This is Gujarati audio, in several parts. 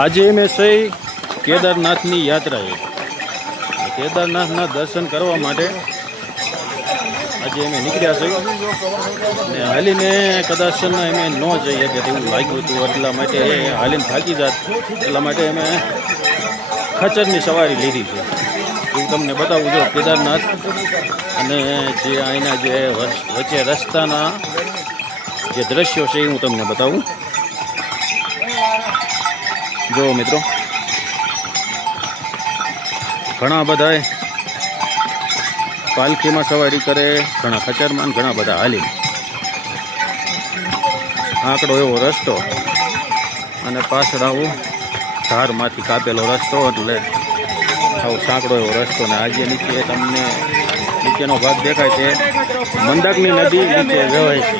આજે મેં સહી કેદારનાથની યાત્રા છે। કેદારનાથના દર્શન કરવા માટે આજે અમે નીકળ્યા છીએ ને હાલીને કદાચ અમે ન જઈએ કે એવું લાગ્યું હતું, એટલા માટે હાલીને થાકી જાત, એટલા માટે અમે ખચ્ચરની સવારી લીધી છે। હું તમને બતાવું છું કેદારનાથ અને જે અહીંના જે વચ્ચે રસ્તાના જે દ્રશ્યો છે એ હું તમને બતાવું। જો મિત્રો, ઘણા બધા પાલખીમાં સવારી કરે, ઘણા ખચરમાં, ઘણા બધા હાલી। આંકડો એવો રસ્તો અને પાછળ આવું ધારમાંથી કાપેલો રસ્તો, એટલે આવો સાંકડો એવો રસ્તો ને આજે નીચે તમને નીચેનો ભાગ દેખાય છે મંદાકની નદી નીચે વહેવાય છે,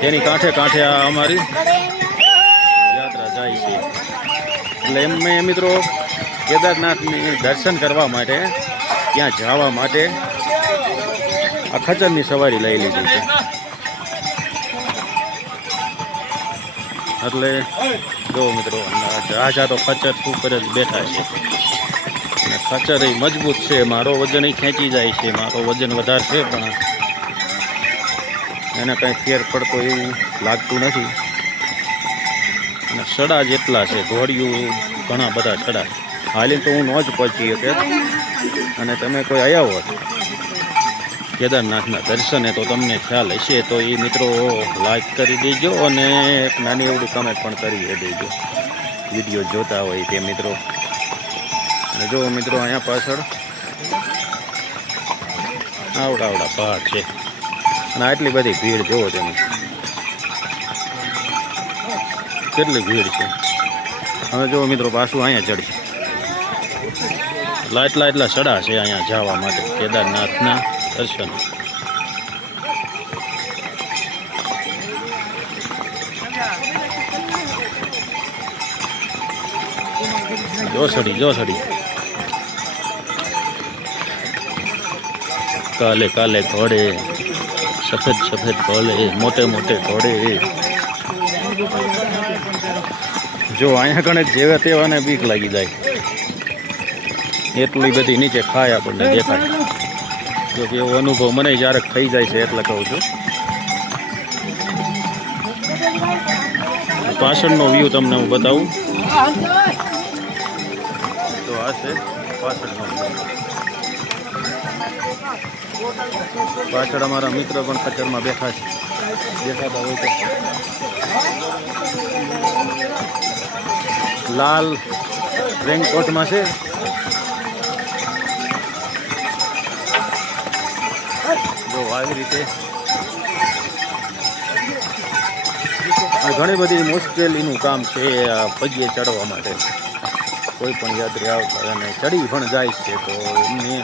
તેની કાંઠે કાંઠે આ અમારી યાત્રા જાય છે। એટલે એમ મેં મિત્રો કેદારનાથની દર્શન કરવા માટે, ત્યાં જવા માટે આ ખચ્ચરની સવારી લઈ લીધી છે। એટલે જો મિત્રો, રાજા તો ખચ્ચર ઉપર જ બેઠા છે અને ખચ્ચર એ મજબૂત છે, મારો વજન એ ખેંચી જાય છે, મારો વજન વધારે છે પણ એને કંઈ ફેર પડતો એવું લાગતું નથી। અને સડા જેટલા છે, ઘોડિયું ઘણા બધા સડા, હાલીને તો હું ન જ પહોંચી શકે। અને તમે કોઈ આવ્યા હોત કેદારનાથના દર્શને તો તમને ખ્યાલ હશે, તો એ મિત્રો લાઈક કરી દેજો અને એક નાની એવડી કમેન્ટ પણ કરી દેજો વિડીયો જોતા હોય તે મિત્રો। અને જો મિત્રો, અહીંયા પાછળ આવડા પહાડ છે અને આટલી બધી ભીડ જોવો તમે, કેટલી ભીડ છે। હવે જો મિત્રો, પાછું અહીંયા ચડશે, એટલા સડા છે અહીંયા જવા માટે કેદારનાથના દર્શન। જો સડી કાલે કાલે ઘોડે, સફેદ ઘોડે, મોટે ઘોડે। જો અહીંયા કણે જેવા તેવાને બીક લાગી જાય, એટલી બધી નીચે ખાય આપણને દેખાય। જો કે એવો અનુભવ મને ક્યારેક થઈ જાય છે, એટલે કહું છું। પાછળનો વ્યૂ તમને હું બતાવું, તો આ છે પાછળનો વ્યૂ। પાછળ અમારા મિત્ર પણ ખચ્ચરમાં બેઠા છે, દેખાતા હોય તો લાલ રેનકોટમાં છે। જો આવી રીતે ઘણી બધી મુશ્કેલીનું કામ છે આ પગે ચડવા માટે। કોઈ પણ યાત્રી આવતા અને ચડી પણ જાય છે તો એમને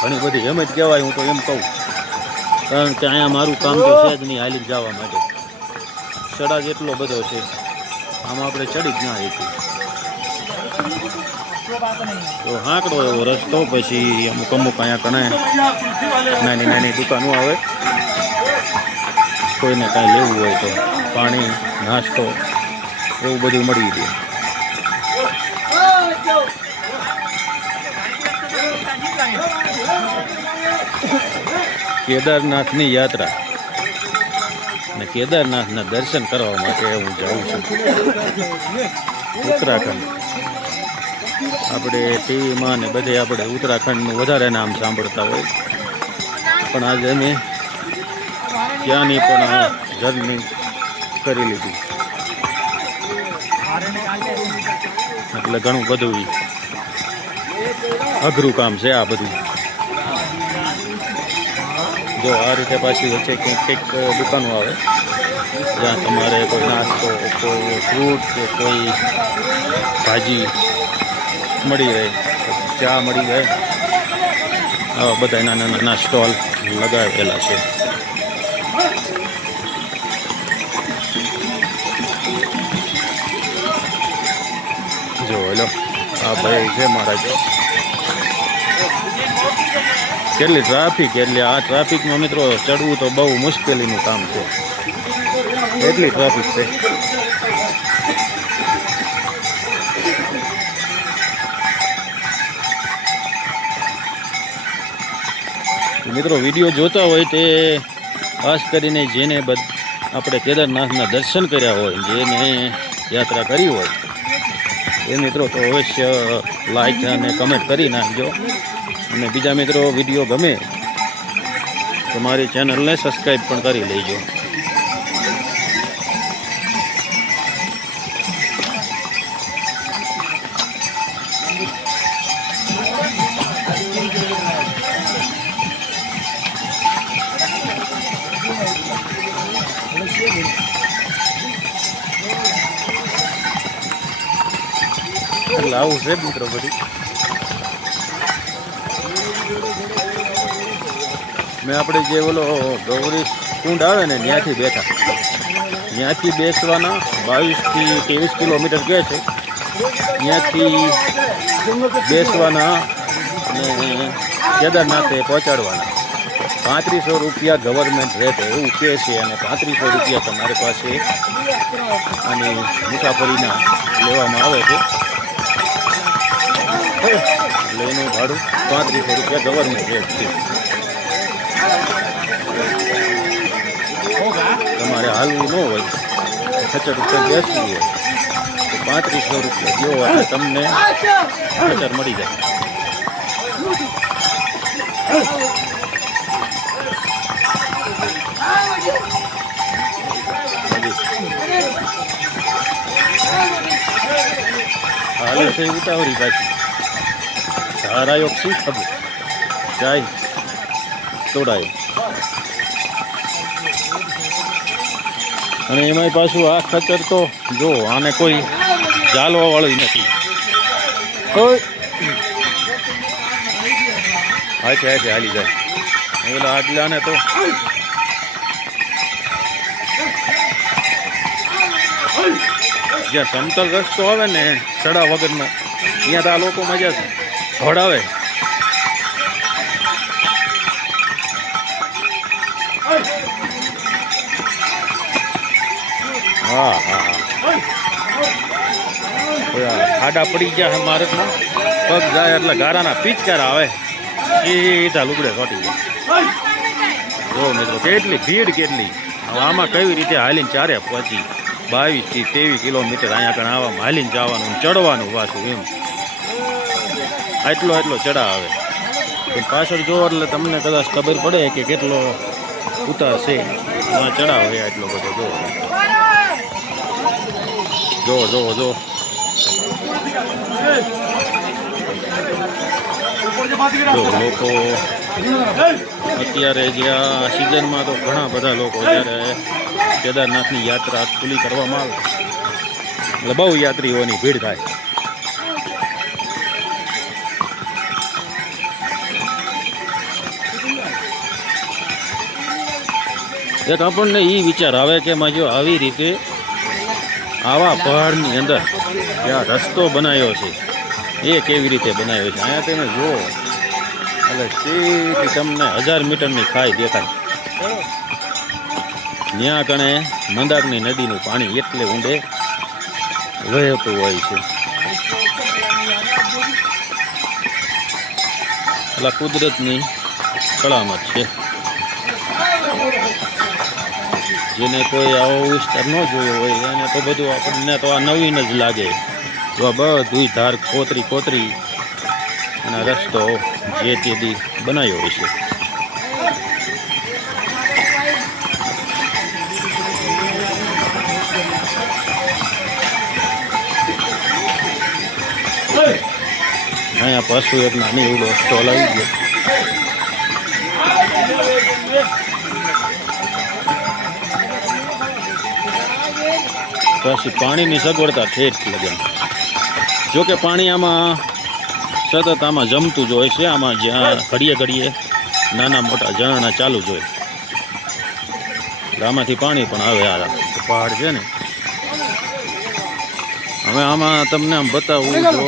ઘણી બધી એમ જ કહેવાય, હું તો એમ કહું, કારણ કે અહીંયા મારું કામ તો છે જ નહીં હાલી જવા માટે, ચડા જેટલો બધો છે, આમાં આપણે ચડી જ ના શકીએ। તો હાંકડો એવો રસ્તો, પછી અમુક અહીંયા કણે નાની દુકાનો આવે, કોઈને કાંઈ લેવું હોય તો પાણી, નાસ્તો એવું બધું મળી જાય। કેદારનાથની યાત્રા અને કેદારનાથના દર્શન કરવા માટે હું જાઉં છું ઉત્તરાખંડ। આપણે ટીવીમાં ને બધે આપણે ઉત્તરાખંડનું વધારે નામ સાંભળતા હોય, પણ આજે અમે ત્યાંની પણ જર્ની કરી લીધી, એટલે ઘણું બધું અઘરું કામ છે આ બધું। જો આ રીતે પાછી વચ્ચે કંઈક દુકાનો આવે, જ્યાં તમારે કોઈ નાસ્તો, કોઈ ફ્રૂટ કે કોઈ ભાજી મળી રહે, ચા મળી રહે, આવા બધા નાના સ્ટોલ લગાવેલા છે। જો હેલો, આ ભાઈ છે મારા, જો કેટલી ટ્રાફિક, એટલે આ ટ્રાફિકમાં મિત્રો ચડવું તો બહુ મુશ્કેલીનું કામ છે, એટલી ટ્રાફિક છે। મિત્રો વિડીયો જોતા હોય તે ખાસ કરીને જેને આપણે કેદારનાથના દર્શન કર્યા હોય, જેને યાત્રા કરી હોય એ મિત્રો તો અવશ્ય લાઈક અને કમેન્ટ કરી નાખજો. અને બીજા મિત્રો વિડીયો ગમે તો મારી ચેનલને સબસ્ક્રાઈબ પણ કરી લેજો. એટલે આવું છે મિત્રો બધી. મેં આપણે જે ઓલો ગૌરી કુંડ આવે ને ત્યાંથી બેઠા, ત્યાંથી બેસવાના 22 થી 23 કિલોમીટર કહે છે, ત્યાંથી બેસવાના અને કેદારનાથે પહોંચાડવાના. 3500 રૂપિયા ગવર્મેન્ટ રેટ એવું કહે છે, અને 3500 રૂપિયા તમારી પાસે આની મુસાફરીના લેવામાં આવે છે. એટલે એનું ભાડું 3500 રૂપિયા ગવર્મેન્ટ રેટ છે. તમારે હાલવું ન હોય, ખચર ઉપર બેસવું હોય તો 3500 રૂપિયા દો એટલે તમને ખચર મળી જાય. હાલે છે ઉતાવળી પાછી ધારાયો શું ખબર જાય તોડાયો. અને એમાંય પાછું આ ખચર તો જો આને કોઈ ચાલવા વાળું નથી. હાચે હાલી જાય. ઓલા આટલાને તો જ્યાં સમતલ રસ્તો આવે ને સડા વગરનો, ત્યાં તો આ લોકો મજા ઘોડાવે. હા હા હા, ખાડા પડી ગયા માર્ગમાં, પગ જાય એટલે ગારાના પિચકાર આવે, સીધા લુગડે ચોટી જાય. જો મિત્રો કેટલી ભીડ કેટલી. આમાં કેવી રીતે હાલીને ચારે પહોંચી 22 થી 23 કિલોમીટર અહીંયા આગળ આવામાં હાલીને જવાનું, ચડવાનું પાછું એમ. આટલો ચડા આવે. પાછળ જો એટલે તમને કદાચ ખબર પડે કે કેટલો ઉતાર છે. ચડાવ છે આટલો બધો. જો લોકો અત્યારે જ્યાં સિઝનમાં તો ઘણા બધા લોકો જ્યારે કેદારનાથની યાત્રા ખુલ્લી કરવામાં આવે એટલે બહુ યાત્રીઓની ભીડ થાય. એક આપણને એ વિચાર આવે કે જો આવી રીતે આવા પહાડની અંદર જ્યાં રસ્તો બનાવ્યો છે એ કેવી રીતે બનાવ્યો છે. અહીંયા તમે જુઓ એટલે સીધી તમને 1000 મીટરની ખાઈ દેખાય. ત્યાં કણે મંદારની નદીનું પાણી એટલે ઊંડે વહેતું હોય છે. એટલે કુદરતની કળામત છે. જેને કોઈ આવો વિસ્તાર ન જોયો હોય એને તો બધું આપણને તો આ નવીન જ લાગે. તો આ બધું ધાર કોતરી અને રસ્તો જે તે દી બનાવ્યો હોય છે. અહીંયા પાછું એક નાની એવડો સ્ટોલ આવી ગયો. પછી પાણીની સગવડતા ઠેઠ લગે. જોકે પાણી આમાં સતત આમાં જમતું જ હોય છે. આમાં જ્યાં ઘડીએ નાના મોટા ઝરણા ચાલુ જ હોય. એટલે આમાંથી પાણી પણ આવે. આ પહાડ છે ને, હવે આમાં તમને આમ બતાવું તો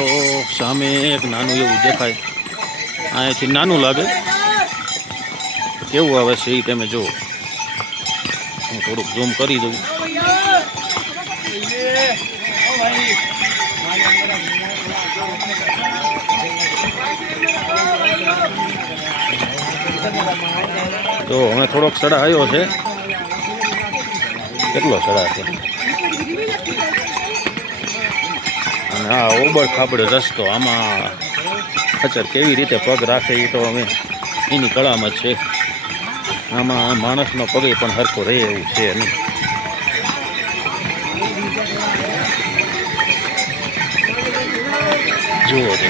સામે એક નાનું એવું દેખાય. અહીંયાથી નાનું લાગે, કેવું આવે છે એ તમે જુઓ. હું થોડુંક ઝૂમ કરી દઉં. તો હવે થોડોક સડા આવ્યો છે. કેટલો સડા છે. અને આ ઓબડ ખાબડ રસ્તો, આમાં ખચર કેવી રીતે પગ રાખે એ તો અમે એની કળામાં છે. આમાં માણસનો પગે પણ હરખો રહે એવું છે નહીં. જુઓ છે.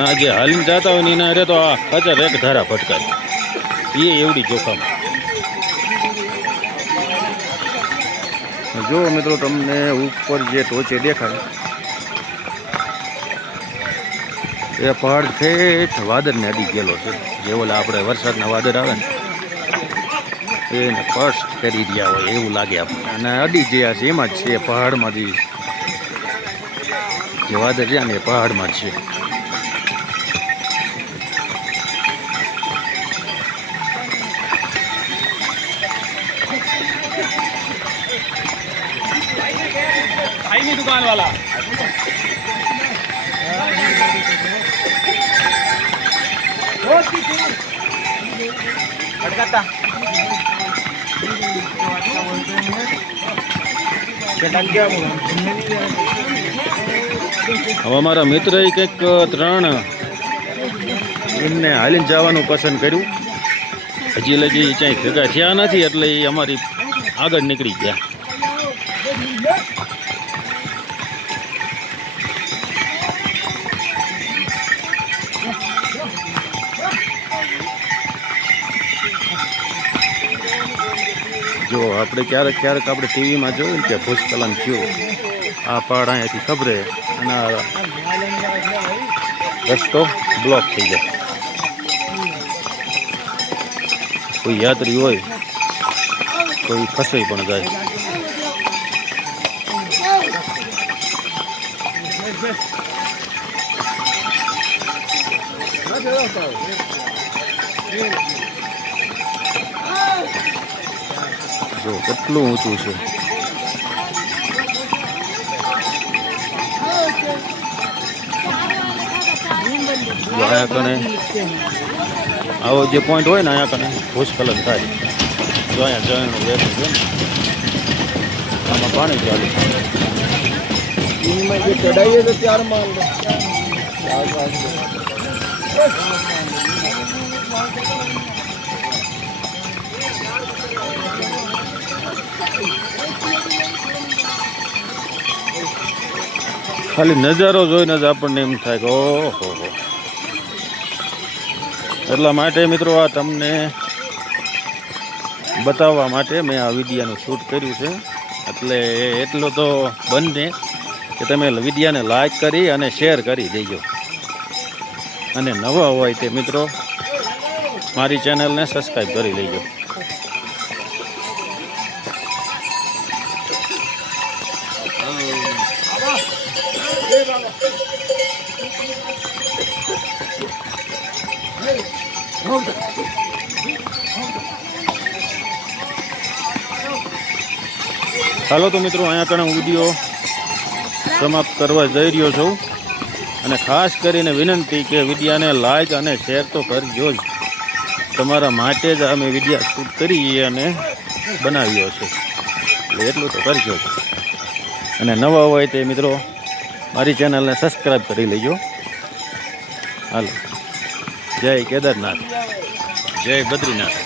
ના જે હાલીને જતા હોય ને એના અરે તો આ ખચર એક ધારા ભટકાય એ એવડી જોખમ. જો મિત્રો તમને ઉપર જે ટોચે દેખાય એ પહાડ ઠેઠ વાદળને અડી ગયેલો છે. જે ઓલા આપણે વરસાદના વાદળ આવે ને એને સ્પર્શ કરી રહ્યા હોય એવું લાગે આપણને. અને અડી ગયા છે એમાં જ છે, પહાડમાંથી જે વાદળ રહ્યા ને એ પહાડમાં જ છે. दुकान वाला હવે અમારા મિત્રએ કંઈક 3 એમને હાલીને જવાનું પસંદ કર્યું. હજી લગી ક્યાંય ભેગા થયા નથી એટલે એ અમારી આગળ નીકળી ગયા. જો આપણે ક્યારેક આપણે ટીવીમાં જોયું કે ભૂસ્ખલન થયું, આ પહાડ અહીંયાથી ખબરે અને આ રસ્તો બ્લોક થઈ જાય. કોઈ યાત્રી હોય કોઈ ફસાઈ પણ જાય. જો કેટલું ઊંચું છે. જો અહીંયા કને આવો જે પોઈન્ટ હોય ને અહીંયા કને ભૂસ્ખલન થાય. જો અહીંયા જવાનું બેઠું છે ને આમાં પાણી ચાલુ જે ચડાવીએ તો ત્યારમાં ખાલી નજારો જોઈને જ આપણને એમ થાય કે ઓહો. એટલા માટે મિત્રો આ તમને બતાવવા માટે મેં આ વિડીયાનું શૂટ કર્યું છે. એટલે એટલો તો બને કે તમે વિડીયાને લાઈક કરી અને શેર કરી દેજો. અને નવા હોય તે મિત્રો મારી ચેનલને સબસ્ક્રાઈબ કરી લેજો. ચાલો તો મિત્રો અહીંયા કણે હું વિડીયો સમાપ્ત કરવા જઈ રહ્યો છું. અને ખાસ કરીને વિનંતી કે વિડીયાને લાઈક અને શેર તો કરજો જ. તમારા માટે જ અમે વિડીયો શૂટ કરી અને બનાવ્યો છે એટલે એટલું તો કરજો જ. અને નવા હોય તે મિત્રો મારી ચેનલને સબસ્ક્રાઈબ કરી લેજો. હાલો, જય કેદારનાથ, જય બદ્રીનાથ.